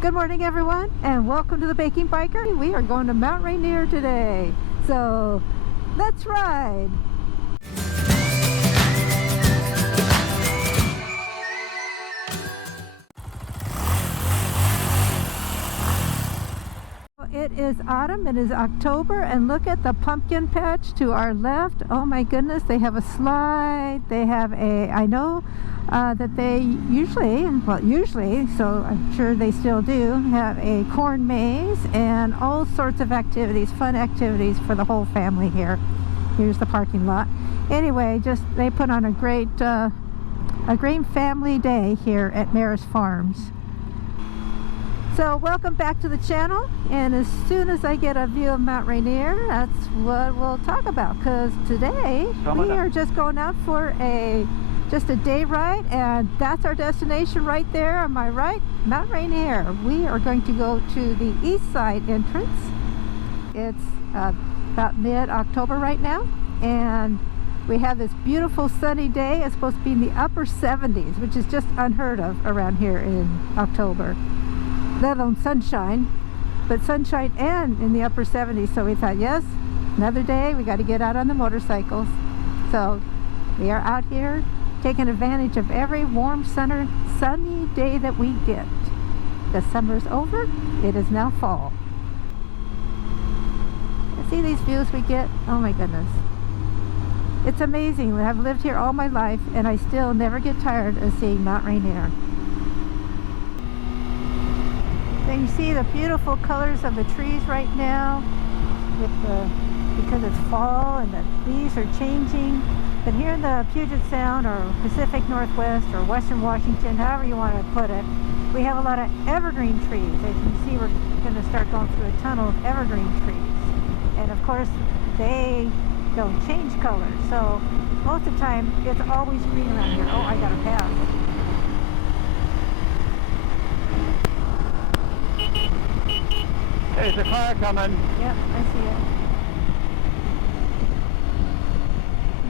Good morning, everyone, and welcome to the Baking Biker. We are going to Mount Rainier today, so let's ride. It is autumn, it is October, and look at the pumpkin patch to our left. Oh my goodness, they have a slide, they have I know that they usually, so I'm sure they still do, have a corn maze and all sorts of activities, fun activities for the whole family here. Here's the parking lot. Anyway, they put on a great family day here at Maris Farms. So welcome back to the channel, and as soon as I get a view of Mount Rainier, that's what we'll talk about, because today we are just going out for just a day ride, and that's our destination right there on my right, Mount Rainier. We are going to go to the east side entrance. It's about mid-October right now, and we have this beautiful sunny day. It's supposed to be in the upper 70s, which is just unheard of around here in October. Let alone sunshine, but sunshine and in the upper 70s. So we thought, yes, another day, we got to get out on the motorcycles. So we are out here taking advantage of every warm sunny day that we get. The summer's over, it is now fall. See these views we get? Oh my goodness. It's amazing. I've lived here all my life and I still never get tired of seeing Mount Rainier. Then you see the beautiful colors of the trees right now because it's fall and the leaves are changing. But here in the Puget Sound or Pacific Northwest or Western Washington, however you want to put it, we have a lot of evergreen trees. As you can see, we're going to start going through a tunnel of evergreen trees. And of course, they don't change colors. So most of the time, it's always green around here. Oh, I got to pass. There's a car coming. Yep, I see it.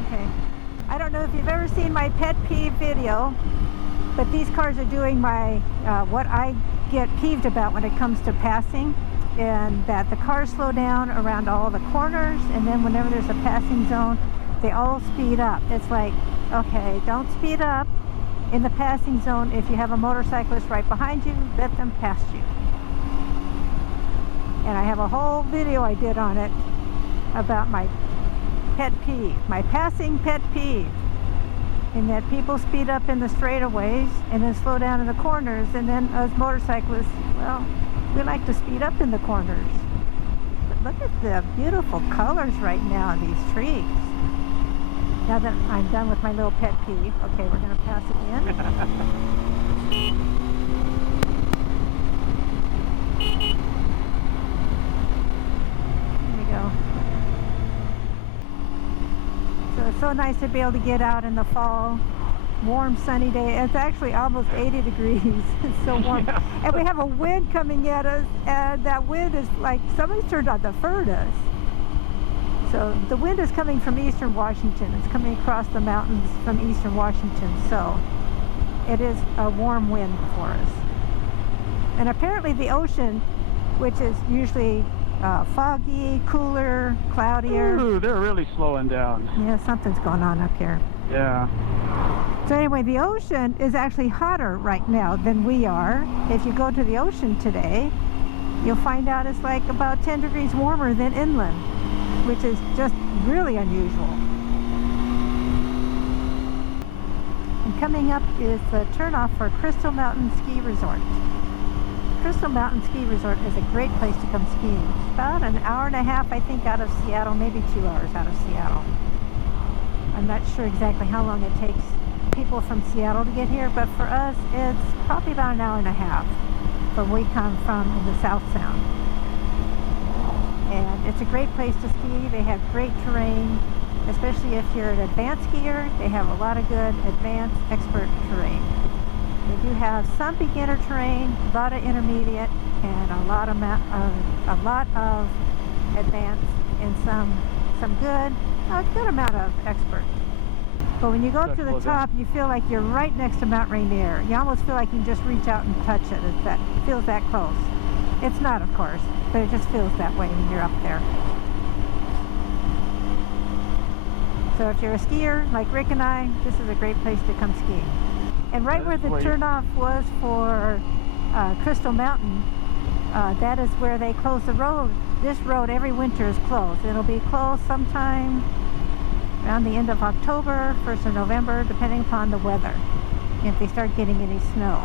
Okay. I don't know if you've ever seen my pet peeve video, but these cars are doing my what I get peeved about when it comes to passing, and that the cars slow down around all the corners, and then whenever there's a passing zone, they all speed up. It's like, okay, don't speed up in the passing zone. If you have a motorcyclist right behind you, let them pass you. And I have a whole video I did on it about my pet peeve, my passing pet peeve, in that people speed up in the straightaways and then slow down in the corners, and then us motorcyclists, well, we like to speed up in the corners. But look at the beautiful colors right now in these trees. Now that I'm done with my little pet peeve, okay, we're going to pass again. It's so nice to be able to get out in the fall, warm sunny day. It's actually almost 80 degrees. It's so warm. Yeah. And we have a wind coming at us, and that wind is like somebody's turned on the furnace. So the wind is coming from eastern Washington. It's coming across the mountains from eastern Washington. So it is a warm wind for us. And apparently the ocean, which is usually foggy, cooler, cloudier. Ooh, they're really slowing down. Yeah, something's going on up here. Yeah. So anyway, the ocean is actually hotter right now than we are. If you go to the ocean today, you'll find out it's like about 10 degrees warmer than inland, which is just really unusual. And coming up is the turnoff for Crystal Mountain Ski Resort. Crystal Mountain Ski Resort is a great place to come skiing. It's about an hour and a half, I think, out of Seattle, maybe 2 hours out of Seattle. I'm not sure exactly how long it takes people from Seattle to get here, but for us, it's probably about an hour and a half from where we come from in the South Sound. And it's a great place to ski. They have great terrain, especially if you're an advanced skier. They have a lot of good advanced expert terrain. They do have some beginner terrain, a lot of intermediate, and a lot of advanced, and a good amount of expert. But when you go Gotta to the slow top, you feel like you're right next to Mount Rainier. You almost feel like you can just reach out and touch it. It feels that close. It's not, of course, but it just feels that way when you're up there. So if you're a skier like Rick and I, this is a great place to come skiing. And right where the turnoff was for Crystal Mountain, that is where they close the road. This road every winter is closed. It'll be closed sometime around the end of October, 1st of November, depending upon the weather, if they start getting any snow.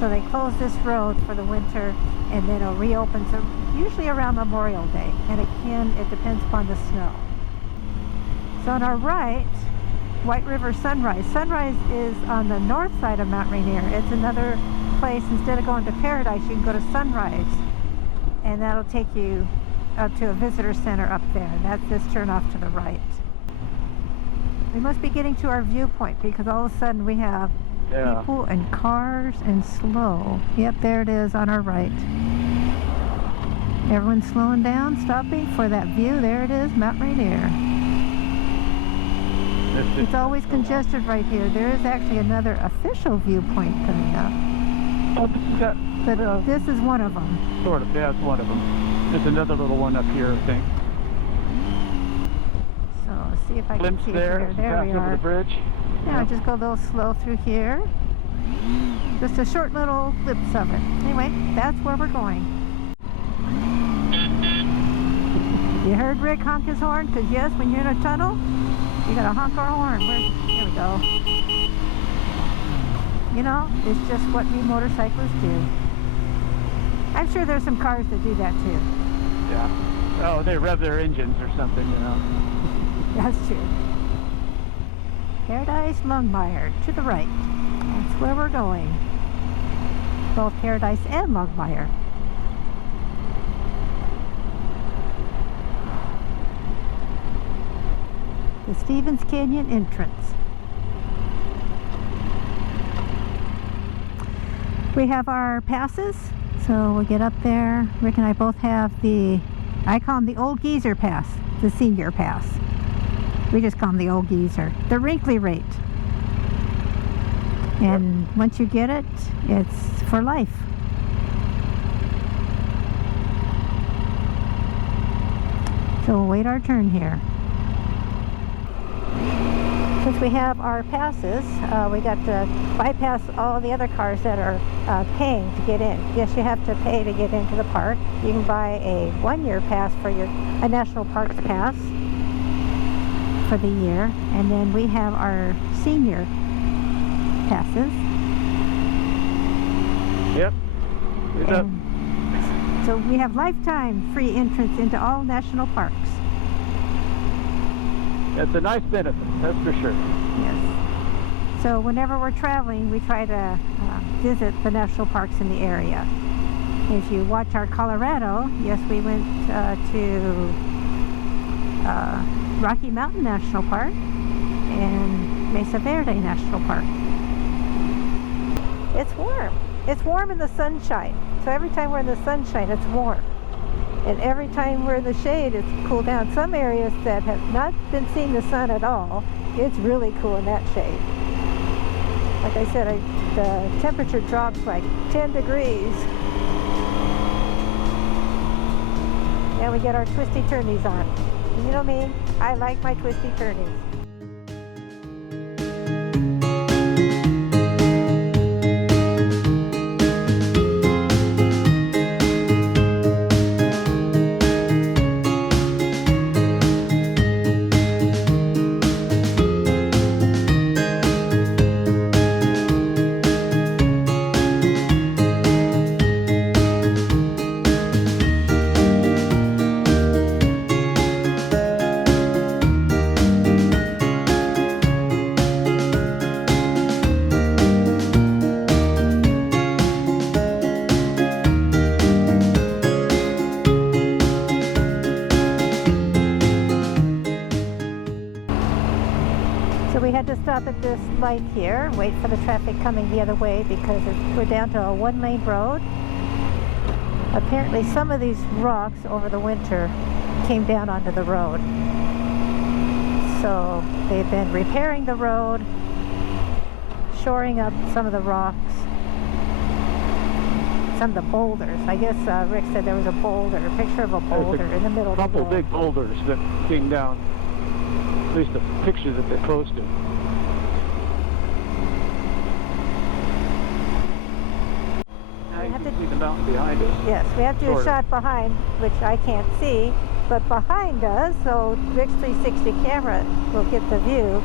So they close this road for the winter, and then it'll reopen, so usually around Memorial Day, and it depends upon the snow. So on our right, White River Sunrise. Sunrise is on the north side of Mount Rainier. It's another place. Instead of going to Paradise, you can go to Sunrise, and that'll take you up to a visitor center up there. That's this turnoff to the right. We must be getting to our viewpoint because all of a sudden we have people and cars and slow. Yep, there it is on our right. Everyone's slowing down, stopping for that view. There it is, Mount Rainier. It's always congested right here. There is actually another official viewpoint coming up. But this is one of them. Sort of, yeah, it's one of them. There's another little one up here, I think. So let's see if I can see there. it. There we over are. the bridge. Now just go a little slow through here. Just a short little glimpse of it. Anyway, that's where we're going. You heard Rick honk his horn? Because yes, when you're in a tunnel, you gotta honk our horn. Here we go. You know, it's just what we motorcyclists do. I'm sure there's some cars that do that too. Yeah. Oh, they rev their engines or something, you know. That's true. Paradise Longmire to the right. That's where we're going. Both Paradise and Longmire. The Stevens Canyon entrance. We have our passes, so we'll get up there. Rick and I both have I call them the old geezer pass, the senior pass. We just call them the old geezer. The wrinkly rate. And once you get it, it's for life. So we'll wait our turn here. Since we have our passes, we got to bypass all the other cars that are paying to get in. Yes, you have to pay to get into the park. You can buy a one-year pass for a National Parks pass for the year, and then we have our senior passes. Yep. So we have lifetime free entrance into all national parks. It's a nice benefit, that's for sure. Yes. So whenever we're traveling, we try to visit the national parks in the area. If you watch our Colorado, yes, we went to Rocky Mountain National Park and Mesa Verde National Park. It's warm. It's warm in the sunshine. So every time we're in the sunshine, it's warm. And every time we're in the shade, it's cool down. Some areas that have not been seeing the sun at all, it's really cool in that shade. Like I said, the temperature drops like 10 degrees. And we get our twisty turnies on. You know me, I like my twisty turnies. To stop at this light here, wait for the traffic coming the other way because we're down to a one-lane road. Apparently some of these rocks over the winter came down onto the road. So they've been repairing the road, shoring up some of the rocks, some of the boulders. I guess Rick said there was a boulder, a picture of a boulder in the middle of the road. A couple big boulders that came down, at least the picture that they posted. Now you can see the mountain behind us. Yes, we have to do a shot behind, which I can't see, but behind us, so Rick's 360 camera will get the view.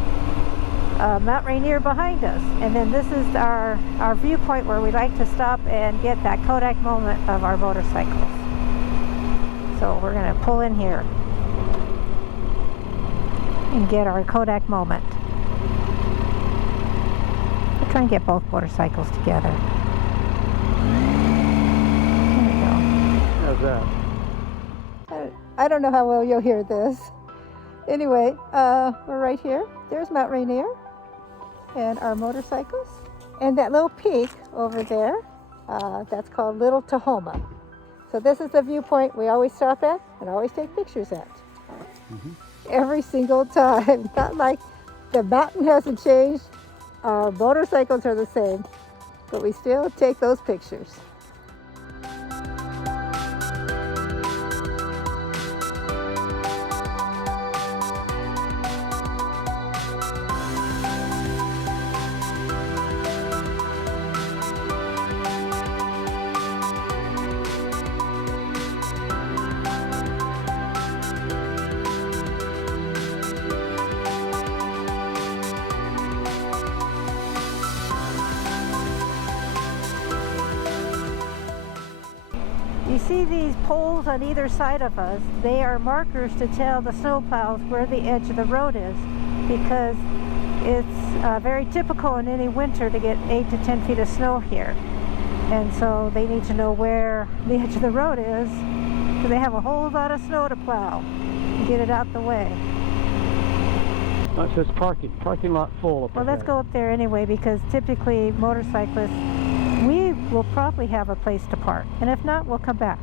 Mount Rainier behind us, and then this is our viewpoint where we like to stop and get that Kodak moment of our motorcycles. So we're going to pull in here and get our Kodak moment. We'll try and get both motorcycles together. There we go. How's that? I don't know how well you'll hear this. Anyway, we're right here. There's Mount Rainier and our motorcycles. And that little peak over there, that's called Little Tahoma. So this is the viewpoint we always stop at and always take pictures at. Every single time. Not like the mountain hasn't changed, our motorcycles are the same, but we still take those pictures. You see these poles on either side of us. They are markers to tell the snowplows where the edge of the road is, because it's very typical in any winter to get 8 to 10 feet of snow here. And so they need to know where the edge of the road is, because they have a whole lot of snow to plow and get it out the way. That says parking lot full. Well, let's go up there anyway, because typically motorcyclists, we will probably have a place to park, and if not, we'll come back.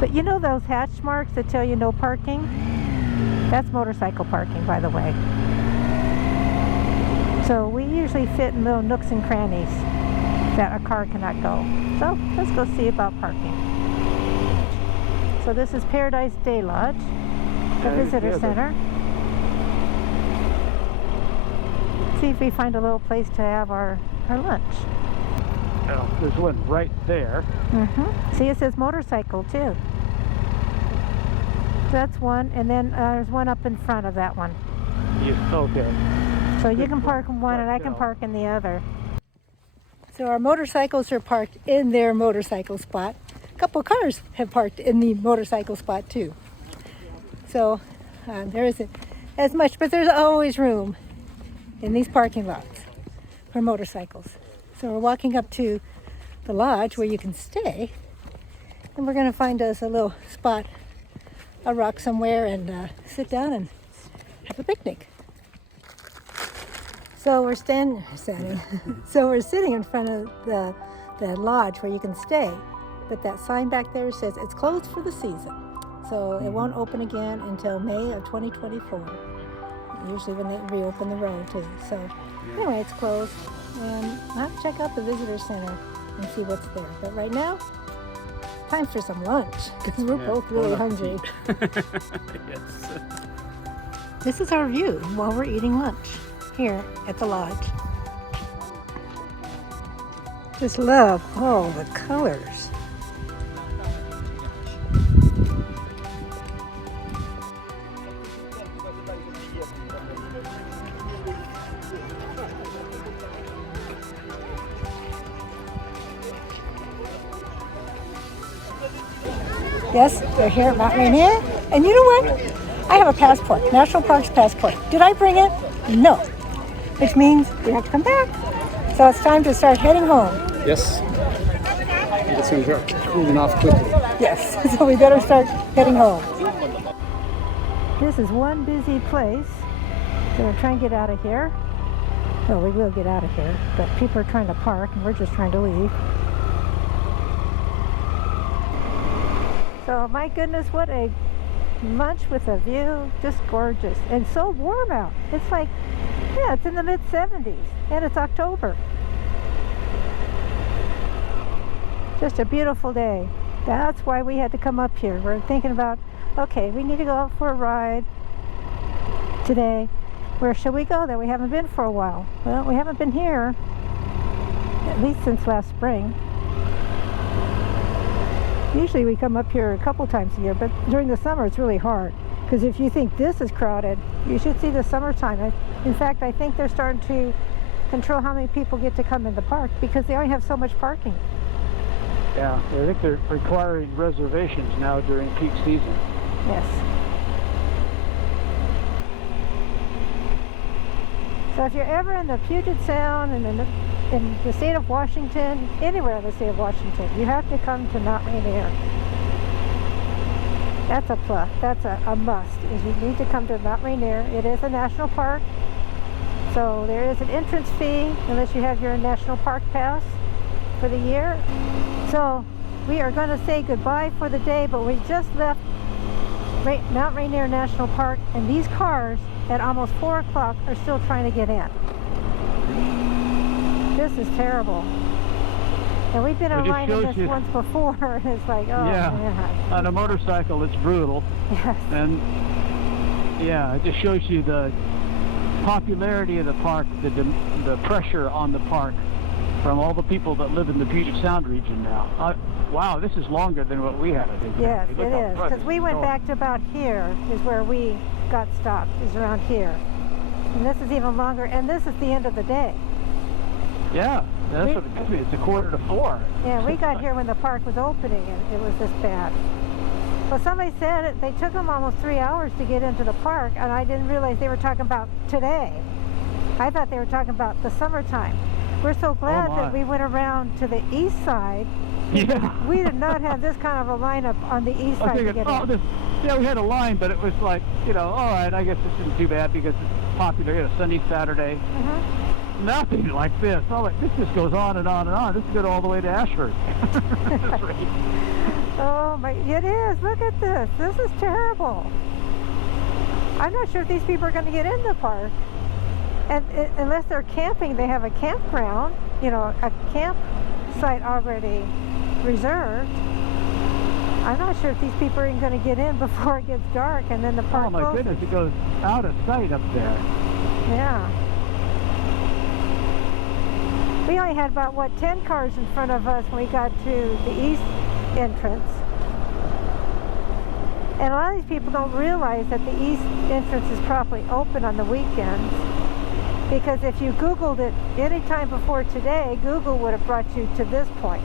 But you know those hatch marks that tell you no parking? That's motorcycle parking, by the way. So we usually fit in little nooks and crannies that a car cannot go. So let's go see about parking. So this is Paradise Day Lodge, the visitor center. See if we find a little place to have our lunch. Oh, there's one right there. See, it says motorcycle too. So that's one, and then there's one up in front of that one. Yes, okay. So you can park in one and I can park in the other. So our motorcycles are parked in their motorcycle spot. A couple of cars have parked in the motorcycle spot too. So there isn't as much, but there's always room in these parking lots for motorcycles. So we're walking up to the lodge where you can stay, and we're going to find us a little spot, a rock somewhere, and sit down and have a picnic. So we're sitting in front of the lodge where you can stay, but that sign back there says it's closed for the season, so it won't open again until May of 2024. Usually when they reopen the road too. So anyway, it's closed, and I'll have to check out the visitor center and see what's there. But right now, time for some lunch, because we're both really hungry. Yes. This is our view while we're eating lunch here at the lodge. Just love all the colors. Yes, we're here at Mount Rainier. And you know what? I have a passport, National Parks passport. Did I bring it? No. Which means we have to come back. So it's time to start heading home. Yes. It's going to start cooling off quickly. Yes, so we better start heading home. This is one busy place. So we're trying to get out of here. Well, we will get out of here, but people are trying to park and we're just trying to leave. So my goodness, what a lunch with a view, just gorgeous. And so warm out. It's like, yeah, it's in the mid-70s and it's October. Just a beautiful day. That's why we had to come up here. We're thinking about, okay, we need to go out for a ride today. Where should we go that we haven't been for a while? Well, we haven't been here, at least since last spring. Usually we come up here a couple times a year, but during the summer it's really hard. Because if you think this is crowded, you should see the summertime. In fact, I think they're starting to control how many people get to come in the park because they only have so much parking. Yeah, I think they're requiring reservations now during peak season. Yes. So if you're ever in the Puget Sound and in the state of Washington, anywhere in the state of Washington, you have to come to Mount Rainier. That's a plus. That's a must. Is you need to come to Mount Rainier. It is a national park, so there is an entrance fee unless you have your national park pass for the year. So we are going to say goodbye for the day, but we just left Mount Rainier National Park, and these cars at almost 4 o'clock are still trying to get in. This is terrible. And we've been on line in this once before, and it's like, oh, yeah, man. On a motorcycle, it's brutal. Yes. And yeah, it just shows you the popularity of the park, the pressure on the park from all the people that live in the Puget Sound region now. Wow, this is longer than what we had, I think. Yes, it is. Because we went back to about here is where we got stopped, is around here. And this is even longer, and this is the end of the day. Yeah, that's what it took me. It's 3:45. Yeah, we got here when the park was opening, and it was this bad. Well, somebody said they took them almost 3 hours to get into the park, and I didn't realize they were talking about today. I thought they were talking about the summertime. We're so glad that we went around to the east side. Yeah. We did not have this kind of a lineup on the east side to get in. Yeah, we had a line, but it was like, all right, I guess this isn't too bad because it's popular, Sunday, Saturday. Nothing like this. This just goes on and on and on. This is good all the way to Ashford. Oh my, it is. Look at this. This is terrible. I'm not sure if these people are going to get in the park. And unless they're camping, they have a campground, a campsite already reserved. I'm not sure if these people are even going to get in before it gets dark and then the park closes. Oh my goodness, it goes out of sight up there. Yeah. We only had about, 10 cars in front of us when we got to the east entrance. And a lot of these people don't realize that the east entrance is probably open on the weekends. Because if you Googled it any time before today, Google would have brought you to this point,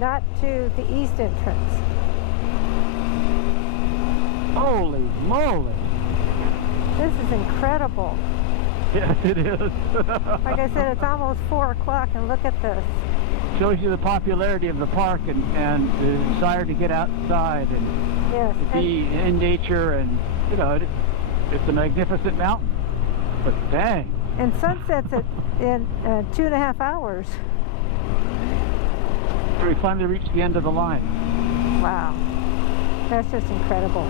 not to the east entrance. Holy moly! This is incredible. Yes, it is. Like I said, it's almost 4 o'clock, and look at this. Shows you the popularity of the park and the desire to get outside and to be in nature, and it's a magnificent mountain. But dang. And sunsets in 2.5 hours. So we finally reached the end of the line. Wow. That's just incredible.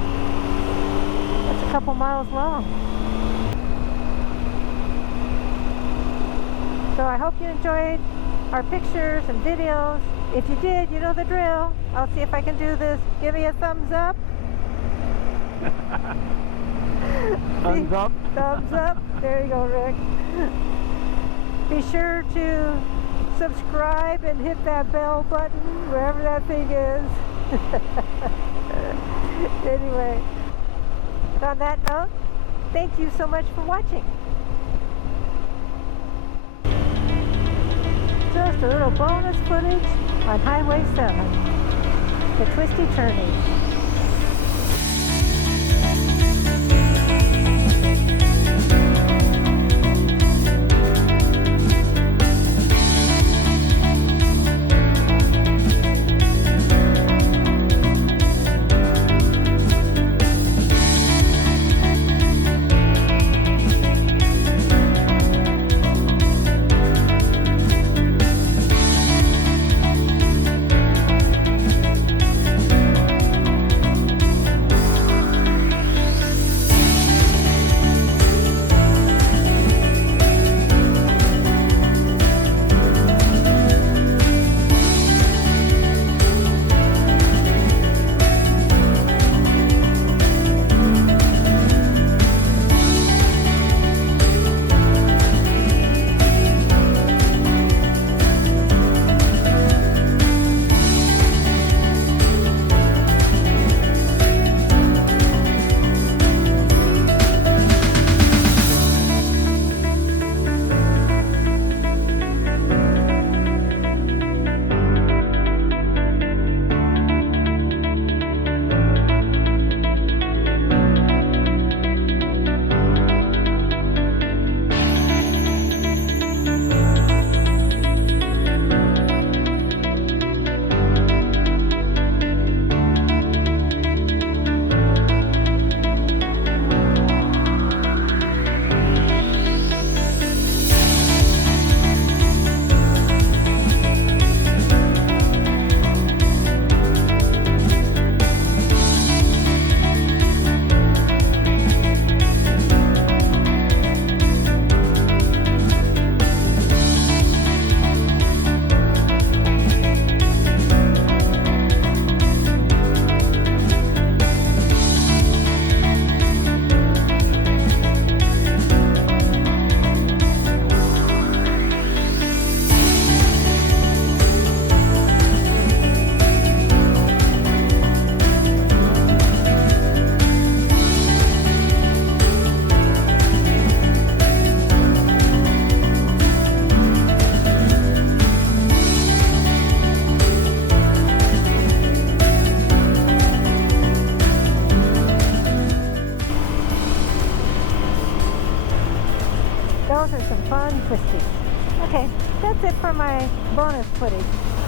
That's a couple miles long. So I hope you enjoyed our pictures and videos. If you did, you know the drill. I'll see if I can do this. Give me a thumbs up. Thumbs up. Thumbs up. There you go, Rick. Be sure to subscribe and hit that bell button, wherever that thing is. Anyway, on that note, thank you so much for watching. Just a little bonus footage on Highway 7, the twisty turning. twisty. Okay, that's it for my bonus footage.